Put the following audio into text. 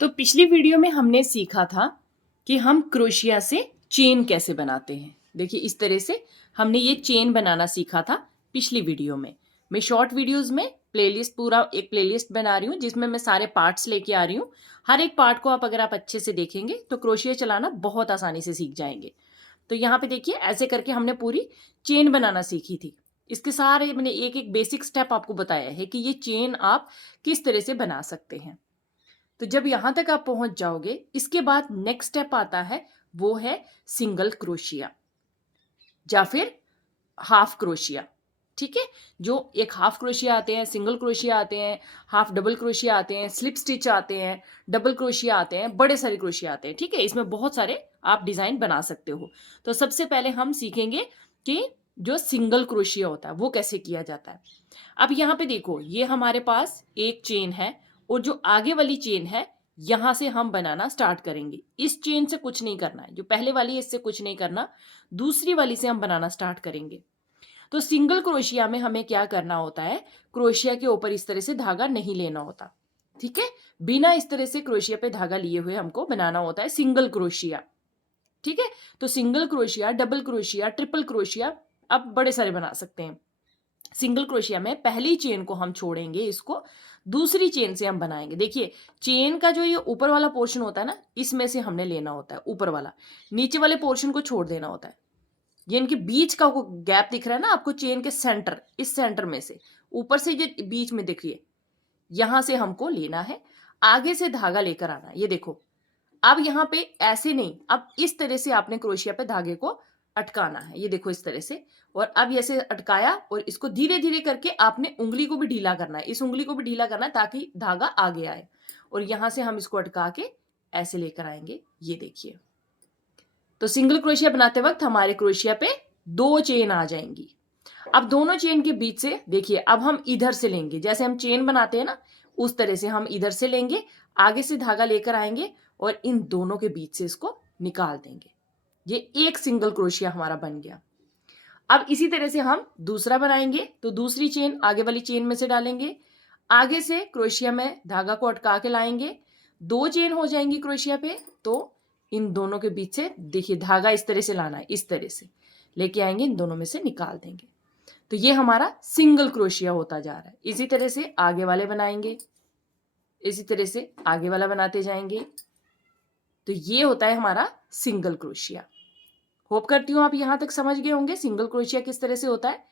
तो पिछली वीडियो में हमने सीखा था कि हम क्रोशिया से चेन कैसे बनाते हैं। देखिए इस तरह से हमने ये चेन बनाना सीखा था पिछली वीडियो में। मैं शॉर्ट वीडियोस में प्लेलिस्ट पूरा एक प्लेलिस्ट बना रही हूँ जिसमें मैं सारे पार्ट्स लेके आ रही हूँ। हर एक पार्ट को अगर आप अच्छे से देखेंगे तो क्रोशिया चलाना बहुत आसानी से सीख जाएंगे। तो यहाँ पे देखिए ऐसे करके हमने पूरी चेन बनाना सीखी थी। इसके सारे मैंने एक एक बेसिक स्टेप आपको बताया है कि ये चेन आप किस तरह से बना सकते हैं। तो जब यहां तक आप पहुंच जाओगे इसके बाद नेक्स्ट स्टेप आता है, वो है सिंगल क्रोशिया या फिर हाफ क्रोशिया। ठीक है, जो एक हाफ क्रोशिया आते हैं, सिंगल क्रोशिया आते हैं, हाफ डबल क्रोशिया आते हैं, स्लिप स्टिच आते हैं, डबल क्रोशिया आते हैं, बड़े सारे क्रोशिया आते हैं। ठीक है, इसमें बहुत सारे आप डिजाइन बना सकते हो। तो सबसे पहले हम सीखेंगे कि जो सिंगल क्रोशिया होता है वो कैसे किया जाता है। अब यहाँ पे देखो, ये हमारे पास एक चेन है और जो आगे वाली चेन है यहां से हम बनाना स्टार्ट करेंगे। इस चेन से कुछ नहीं करना है, जो पहले वाली है इससे कुछ नहीं करना, दूसरी वाली से हम बनाना स्टार्ट करेंगे। तो सिंगल क्रोशिया में हमें क्या करना होता है, क्रोशिया के ऊपर इस तरह से धागा नहीं लेना होता। ठीक है, बिना इस तरह से क्रोशिया पे धागा लिए हुए हमको बनाना होता है सिंगल क्रोशिया। ठीक है, तो single crochet, double crochet, triple crochet अब बड़े सारे बना सकते हैं। सिंगल क्रोशिया में पहली चेन को हम छोड़ेंगे, इसको दूसरी चेन से हम बनाएंगे। देखिए चेन का जो ये ऊपर वाला पोर्शन होता है ना, इसमें से हमने लेना होता है ऊपर वाला, नीचे वाले पोर्शन को छोड़ देना होता है। ये इनके बीच का गैप दिख रहा है ना आपको, चेन के सेंटर, इस सेंटर में से ऊपर से जो बीच में देखिए, यहां से हमको लेना है, आगे से धागा लेकर आना है। ये देखो, अब यहां पे ऐसे नहीं, अब इस तरह से आपने क्रोशिया पे धागे को अटकाना है। ये देखो इस तरह से, और अब ऐसे अटकाया और इसको धीरे धीरे करके आपने उंगली को भी ढीला करना है, इस उंगली को भी ढीला करना है ताकि धागा आगे आए, और यहां से हम इसको अटका के ऐसे लेकर आएंगे। ये देखिए, तो सिंगल क्रोशिया बनाते वक्त हमारे क्रोशिया पे दो चेन आ जाएंगी। अब दोनों चेन के बीच से देखिए, अब हम इधर से लेंगे, जैसे हम चेन बनाते हैं ना उस तरह से हम इधर से लेंगे, आगे से धागा लेकर आएंगे और इन दोनों के बीच से इसको निकाल देंगे। ये एक सिंगल क्रोशिया हमारा बन गया। अब इसी तरह से हम दूसरा बनाएंगे, तो दूसरी चेन आगे वाली चेन में से डालेंगे, आगे से क्रोशिया में धागा को अटका के लाएंगे, दो चेन हो जाएंगी क्रोशिया पे। तो इन दोनों के बीच से देखिए धागा इस तरह से लाना है, इस तरह से लेके आएंगे, इन दोनों में से निकाल देंगे। तो ये हमारा सिंगल क्रोशिया होता जा रहा है। इसी तरह से आगे वाले बनाएंगे, इसी तरह से आगे वाला बनाते जाएंगे। तो ये होता है हमारा सिंगल क्रोशिया। होप करती हूं आप यहां तक समझ गए होंगे सिंगल क्रोशिया किस तरह से होता है।